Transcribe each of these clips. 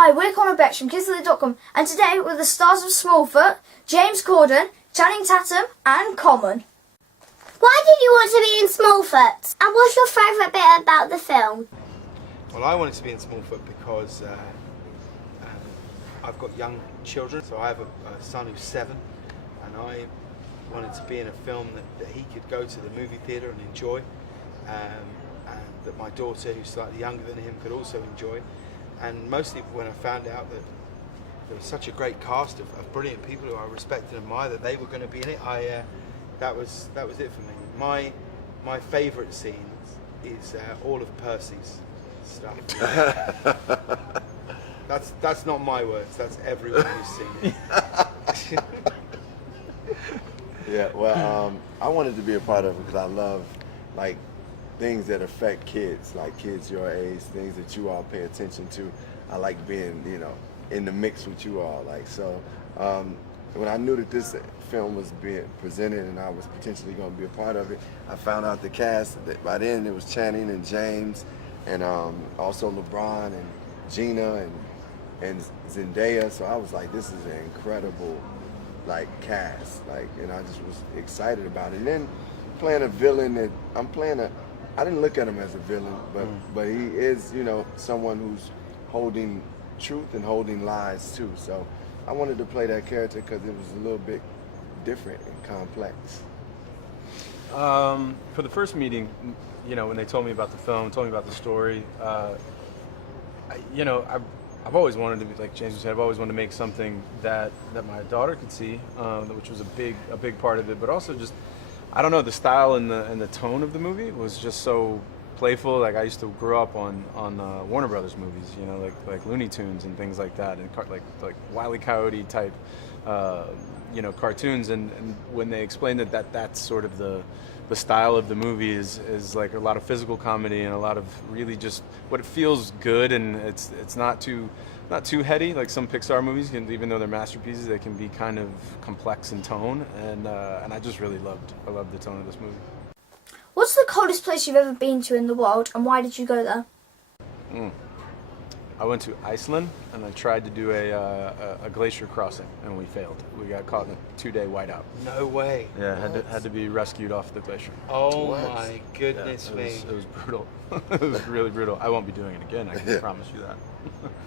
Hi, we're Connor Betts from KidsLily.com, and today we're the stars of Smallfoot, James Corden, Channing Tatum and Common. Why did you want to be in Smallfoot? And what's your favourite bit about the film? Well, I wanted to be in Smallfoot because I've got young children, so I have a son who's 7, and I wanted to be in a film that he could go to the movie theatre and enjoy, and that my daughter, who's slightly younger than him, could also enjoy. And mostly when I found out that there was such a great cast of brilliant people who I respect and admire, that they were going to be in it, that was it for me. My favourite scenes is all of Percy's stuff. That's not my words. That's everyone who's seen it. Yeah, well, I wanted to be a part of it because I love things that affect kids, like kids your age, things that you all pay attention to. I like being, in the mix with you all. When I knew that this film was being presented and I was potentially going to be a part of it, I found out the cast. By then it was Channing and James, and also LeBron and Gina and Zendaya. So I was like, this is an incredible cast, and I just was excited about it. And then playing a villain I didn't look at him as a villain, but he is, someone who's holding truth and holding lies too. So I wanted to play that character because it was a little bit different and complex. For the first meeting, when they told me about the film, told me about the story, I've always wanted to be, like James said, I've always wanted to make something that my daughter could see, which was a big part of it, but also just, I don't know, the style and the tone of the movie was just so playful. I used to grow up on Warner Brothers movies, like Looney Tunes and things like that, and like Wile E. Coyote type, cartoons. And when they explained that's sort of the style of the movie is like a lot of physical comedy and a lot of really just what it feels good, and it's not too heady like some Pixar movies can, even though they're masterpieces, they can be kind of complex in tone, and I just really loved the tone of this movie. What's the coldest place you've ever been to in the world, and why did you go there? I went to Iceland and I tried to do a glacier crossing, and we failed. We got caught in a 2-day whiteout. No way. Yeah, had to be rescued off the glacier. Oh my goodness me. It was brutal. It was really brutal. I won't be doing it again, I can promise you that.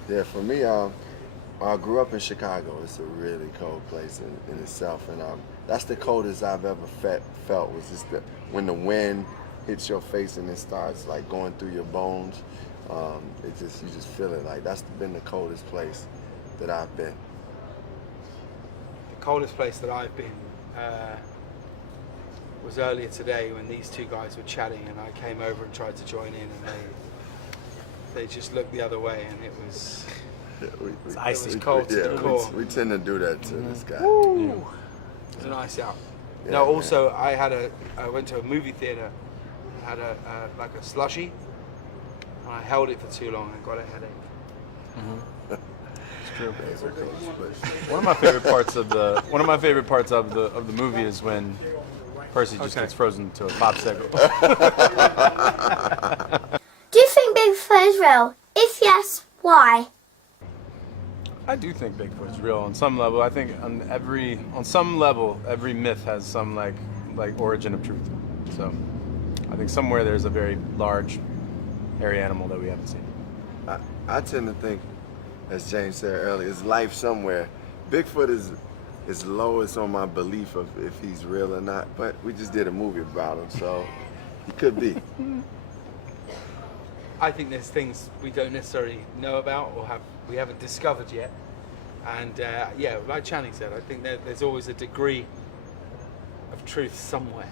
Yeah, for me, I grew up in Chicago. It's a really cold place in itself, and that's the coldest I've ever felt. Was just when the wind hits your face and it starts going through your bones. You just feel it. That's been the coldest place that I've been. The coldest place that I've been was earlier today when these two guys were chatting, and I came over and tried to join in, and they just looked the other way, and it was. Yeah, it's icy. It was cold to the core. We tend to do that to this guy. Yeah. It was a nice out. Yeah, no, also I went to a movie theater, had a slushie, and I held it for too long and got a headache. It's true. One of my favorite parts of the movie is when Percy just gets frozen to a popsicle. Do you think Bigfoot is real? If yes, why? I do think Bigfoot's real on some level. I think on some level, every myth has some like origin of truth. So I think somewhere there's a very large, hairy animal that we haven't seen. I tend to think, as James said earlier, is life somewhere. Bigfoot is lowest on my belief of if he's real or not, but we just did a movie about him, so he could be. I think there's things we don't necessarily know about or we haven't discovered yet, and like Channing said, I think there's always a degree of truth somewhere.